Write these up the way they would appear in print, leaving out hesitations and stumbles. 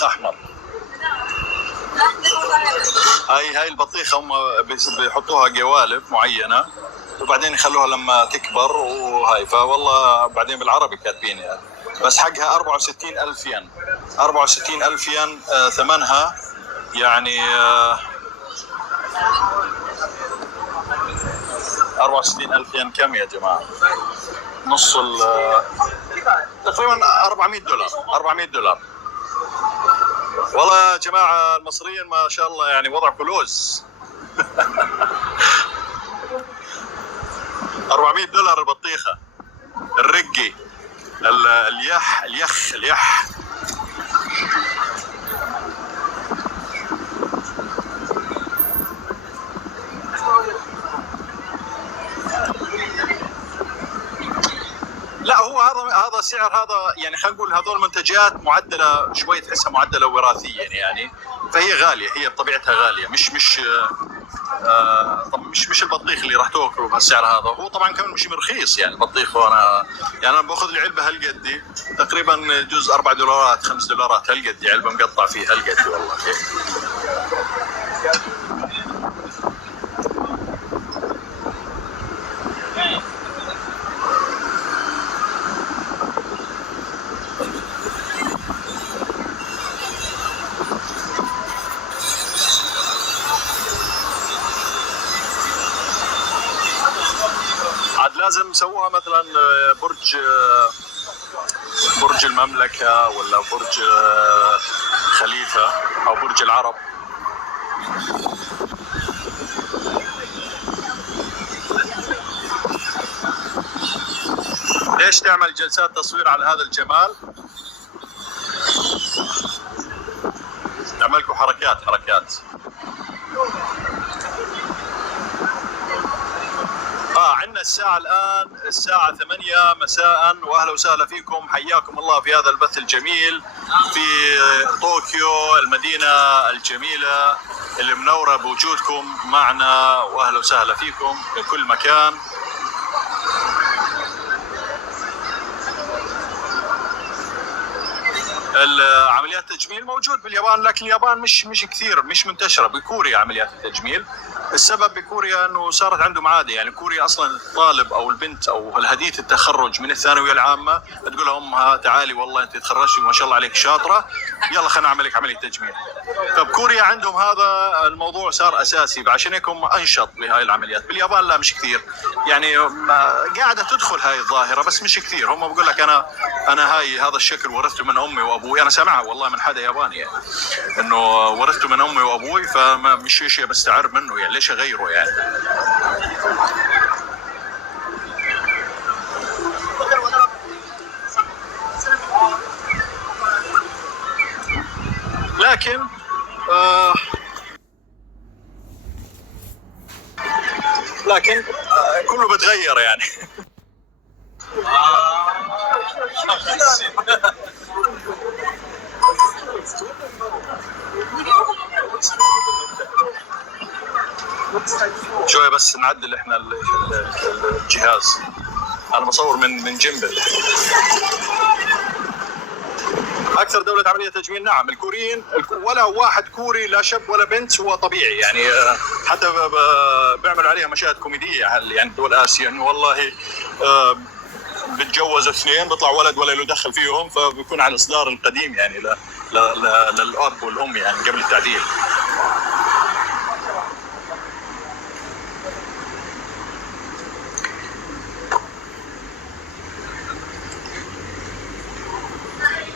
بطيخ احمر. هاي البطيخه هم بيحطوها قوالب معينه وبعدين يخلوها لما تكبر وهاي. فوالله بعدين بالعربي كاتبين يعني، بس حقها 64,000 ين. 64,000 ين ثمنها يعني. 64,000 ين كم يا جماعه؟ نص تقريبا 400 دولار. 400 دولار. والله يا جماعه المصريين ما شاء الله يعني وضع فلوس. 400 دولار البطيخه، الرقي، اليخ. لا هو هذا سعر، هذا يعني خلينا نقول هذول المنتجات معدله شوي، تحسها معدله وراثيا يعني، فهي غاليه، هي بطبيعتها غاليه، مش البطيخ اللي راح تاكله بهالسعر هذا. هو طبعا كمان مش رخيص يعني البطيخ. وانا يعني انا باخذ لي علبه هالقدي تقريبا جزء 4 دولارات 5 دولارات هالقدي، علبه مقطع فيها هالقدي والله. عاد لازم سووها مثلا برج المملكة ولا برج خليفة أو برج العرب. ليش تعمل جلسات تصوير على هذا الجمال؟ نعمل لكم حركات. عندنا الساعة الآن الساعة 8 مساء، وأهلا وسهلا فيكم، حياكم الله في هذا البث الجميل في طوكيو، المدينة الجميلة اللي منورة بوجودكم معنا، وأهلا وسهلا فيكم في كل مكان. عمليات التجميل موجود باليابان، لكن اليابان مش كثير، مش منتشرة. بكوريا عمليات التجميل، السبب بكوريا انه صارت عندهم عاده، يعني كوريا اصلا الطالب او البنت او هديه التخرج من الثانويه العامه تقول لها امها تعالي والله انت تخرجتي ما شاء الله عليك شاطره، يلا خلينا نعمل لك عمليه تجميل. فبكوريا عندهم هذا الموضوع صار اساسي، فعشان هيك هم انشط بهاي العمليات. باليابان لا مش كثير، يعني قاعده تدخل هاي الظاهره بس مش كثير. هم بقول لك انا هذا الشكل ورثته من امي وابوي، انا سامعها والله من حدا ياباني يعني انه ورثته من امي وابوي، فمش شيء بستعر منه يعني، ليش اغيره يعني. لكن كله بتغير يعني. شوي بس نعدل احنا الجهاز. انا بصور من جنب. اكثر دولة عملية تجميل نعم الكوريين، ولا واحد كوري لا شاب ولا بنت هو طبيعي يعني، حتى بيعملوا عليها مشاهد كوميدية يعني دول اسيا انه والله بتجوز اثنين بيطلع ولد ولا له دخل فيهم، فبيكون على الاصدار القديم يعني للاب والام يعني قبل التعديل.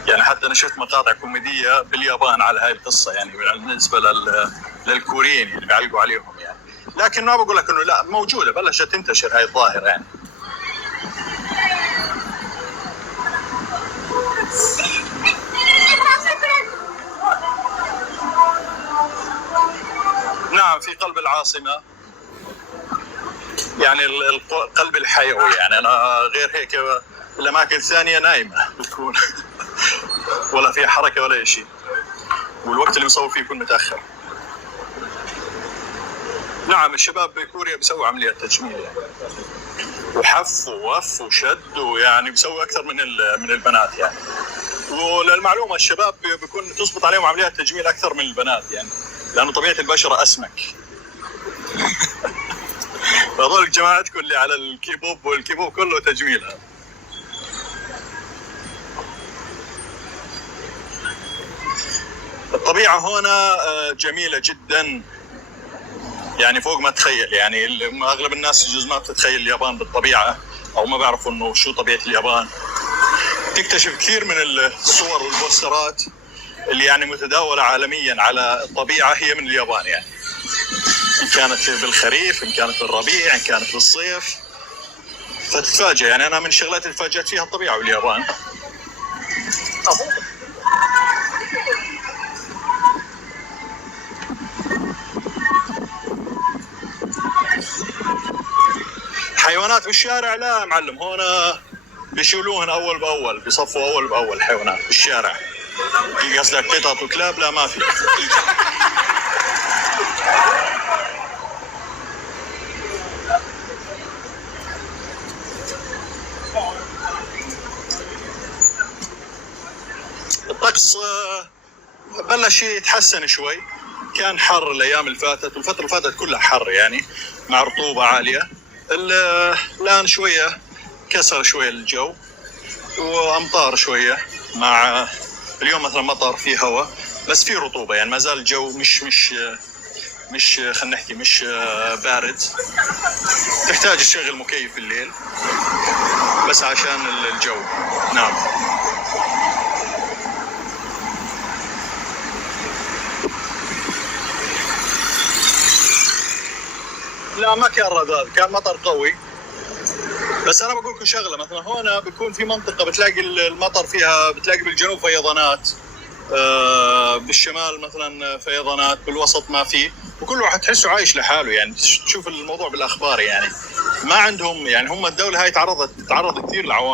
يعني حتى انا شفت مقاطع كوميديه باليابان على هاي القصه يعني بالنسبه للكوريين يعني بيعلقوا عليهم يعني، لكن ما بقول لك انه لا موجوده، بلشت تنتشر هاي الظاهره يعني. نعم في قلب العاصمه يعني القلب الحيوي يعني. انا غير هيك الاماكن الثانيه نايمه بتكون ولا فيها حركه ولا شيء، والوقت اللي بصور فيه يكون متاخر. نعم الشباب بكوريا بيسووا عمليات تجميل يعني، وحف ووف وشد ويعني بيسووا اكثر من البنات يعني. وللمعلومه الشباب بيكون تزبط عليهم عمليات تجميل اكثر من البنات يعني، لانه طبيعه البشره اسمك. هذول جماعتكم اللي على الكيبوب والكيبوب كله تجميل. الطبيعه هنا جميله جدا يعني فوق ما تخيل. يعني اغلب الناس يجوز ما بتتخيل اليابان بالطبيعه، او ما بيعرفوا انه شو طبيعه اليابان. تكتشف كثير من الصور والبوسترات اللي يعني متداوله عالميا على الطبيعه هي من اليابان، يعني ان كانت بالخريف، ان كانت بالربيع، ان كانت بالصيف. فتتفاجئ. يعني انا من الشغلات اللي تفاجأت فيها الطبيعه باليابان. حيوانات بالشارع لا معلم، هنا بيشيلوهن اول باول، بيصفوا اول باول. حيوانات بالشارع قصدك قطط وكلاب؟ لا ما في. الطقس بلش يتحسن شوي. كان حر الايام اللي فاتت، والفتره اللي فاتت كلها حر يعني، مع رطوبه عاليه. الان شويه كسر شويه الجو، وامطار شويه. مع اليوم مثلا مطر، في هواء، بس في رطوبه. يعني ما زال الجو مش خلينا نحكي مش بارد. تحتاج تشغل مكيف بالليل بس عشان الجو. نعم. لا ما كان رذاذ، كان مطر قوي. بس انا بقول لكم شغله، مثلا هنا بيكون في منطقه بتلاقي المطر فيها، بتلاقي بالجنوب فيضانات، بالشمال مثلا فيضانات، بالوسط ما في، وكل واحد تحسه عايش لحاله. يعني تشوف الموضوع بالاخبار يعني ما عندهم، يعني هم الدوله هاي تعرضت كثير لعوامل